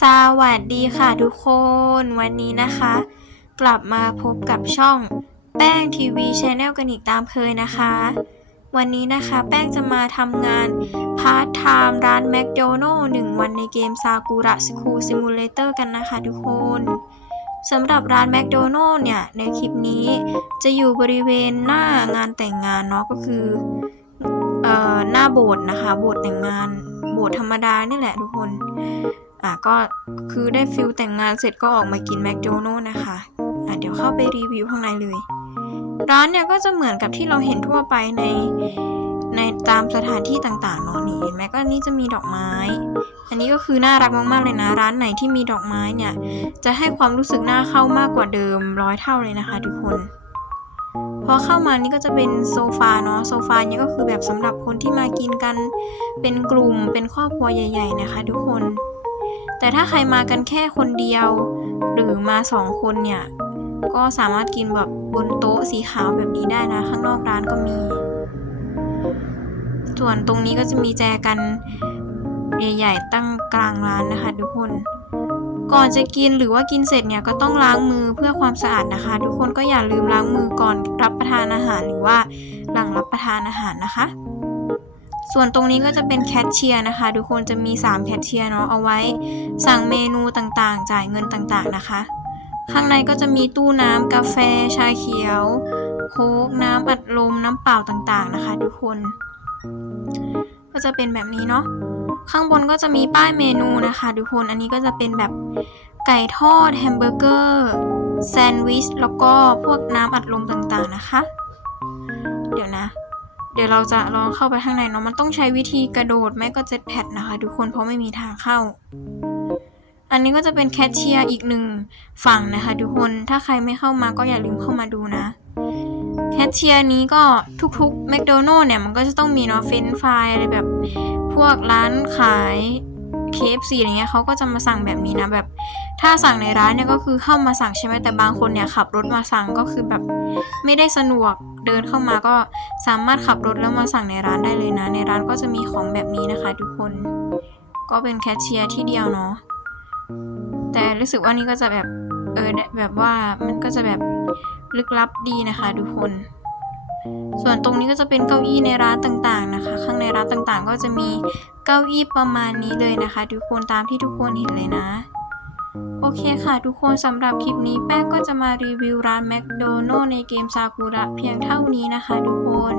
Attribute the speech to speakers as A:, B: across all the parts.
A: สวัสดีค่ะทุกคนวันนี้นะคะ กลับมาพบกับช่องแป้งทีวีชแนลกันอีกตามเคยนะคะ วันนี้นะคะแป้งจะมาทำงานพาร์ทไทม์ร้านแมคโดนัลล์หนึ่งวันในเกมซากุระสคูซิมูเลเตอร์กันนะคะทุกคนสำหรับร้านแมคโดนัลล์เนี่ย ในคลิปนี้จะอยู่บริเวณหน้างานแต่งงานเนาะก็คือเอ่อหน้าโบสถ์นะคะ โบสถ์แต่งงานโบสถ์ธรรมดานี่แหละทุกคน อะก็คือได้ฟิลแต่งงานเสร็จก็ออกมากินแมคโดนัลล์นะคะอะเดี๋ยวเข้าไปรีวิวข้างในเลย ร้านเนี่ยก็จะเหมือนกับที่เราเห็นทั่วไปในในตามสถานที่ต่างๆเนาะนี่เห็นไหมก็นี่จะมีดอกไม้ อันนี้ก็คือน่ารักมากๆเลยนะ ร้านไหนที่มีดอกไม้เนี่ย จะให้ความรู้สึกน่าเข้ามากกว่าเดิมร้อยเท่าเลยนะคะทุกคนพอเข้ามานี่ก็จะเป็นโซฟาเนาะโซฟาเนี่ยก็คือแบบสำหรับคนที่มากินกันเป็นกลุ่มเป็นครอบครัวใหญ่ ๆ นะคะ ทุกคน แต่ถ้าใครมากันแค่คนเดียว หรือมาสองคนเนี่ย ก็สามารถกินแบบบนโต๊ะสีขาวแบบนี้ได้นะ ข้างนอกร้านก็มี ส่วนตรงนี้ก็จะมีแจกันใหญ่ๆตั้งกลางร้านนะคะ ทุกคน ก่อนจะกินหรือว่ากินเสร็จเนี่ยก็ต้องล้างมือเพื่อความสะอาดนะคะ ทุกคนก็อย่าลืมล้างมือก่อนรับประทานอาหารหรือว่าหลังรับประทานอาหารนะคะ ส่วนตรงนี้ก็จะเป็นแคชเชียร์นะคะ ทุกคนจะมี 3 แคชเชียร์เนาะเอาไว้สั่งเมนูต่างๆ จ่ายเงินต่างๆนะคะ ข้างในก็จะมีตู้น้ำกาแฟชาเขียว โค้กน้ำอัดลมน้ำเปล่าต่างๆนะคะ ทุกคน ก็จะเป็นแบบนี้เนาะข้างบนก็จะมีป้ายเมนูนะคะทุกคนอันนี้ก็จะเป็นแบบไก่ทอดแฮมเบอร์เกอร์แซนด์วิชแล้วก็พวกน้ำอัดลมต่างๆนะคะ เดี๋ยวนะ เดี๋ยวเราจะลองเข้าไปข้างในเนาะมันต้องใช้วิธีกระโดดไม่ก็เจ็ตแพดนะคะทุกคนเพราะไม่มีทางเข้า อันนี้ก็จะเป็นแคชเชียร์อีกหนึ่งฝั่งนะคะทุกคนถ้าใครไม่เข้ามาก็อย่าลืมเข้ามาดูนะแคชเชียร์นี้ก็ทุกๆแมคโดนัลล์เนี่ยมันก็จะต้องมีเนาะเฟนฟรายอะไรแบบพวกร้านขาย KFC อะไรเงี้ยเขาก็จะมาสั่งแบบนี้นะแบบ ถ้าสั่งในร้านเนี่ยก็คือเข้ามาสั่งใช่ไหมแต่บางคนเนี่ยขับรถมาสั่งก็คือแบบไม่ได้สะดวกเดินเข้ามาก็ สามารถขับรถแล้วมาสั่งในร้านได้เลยนะ ในร้านก็จะมีของแบบนี้นะคะ ทุกคน ก็เป็นแคชเชียร์ที่เดียวเนาะ แต่รู้สึกว่านี่ก็จะแบบ เออแบบว่ามันก็จะแบบลึกลับดีนะคะ ทุกคน ส่วนตรงนี้ก็จะเป็นเก้าอี้ในร้านต่างๆนะคะ ข้างในร้านต่างๆ ก็จะมีเก้าอี้ประมาณนี้เลยนะคะ ทุกคนตามที่ทุกคนเห็นเลยนะ โอเคค่ะทุกคนสำหรับคลิปนี้แป้งก็จะมารีวิวร้านแมคโดนัลล์ในเกมซากุระเพียงเท่านี้นะคะทุกคน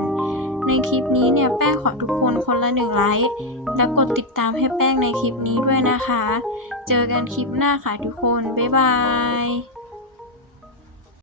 A: ในคลิปนี้เนี่ยแป้งขอทุกคนคนละหนึ่งไลค์และกดติดตามให้แป้งในคลิปนี้ด้วยนะคะ เจอกันคลิปหน้าค่ะทุกคน บ๊ายบาย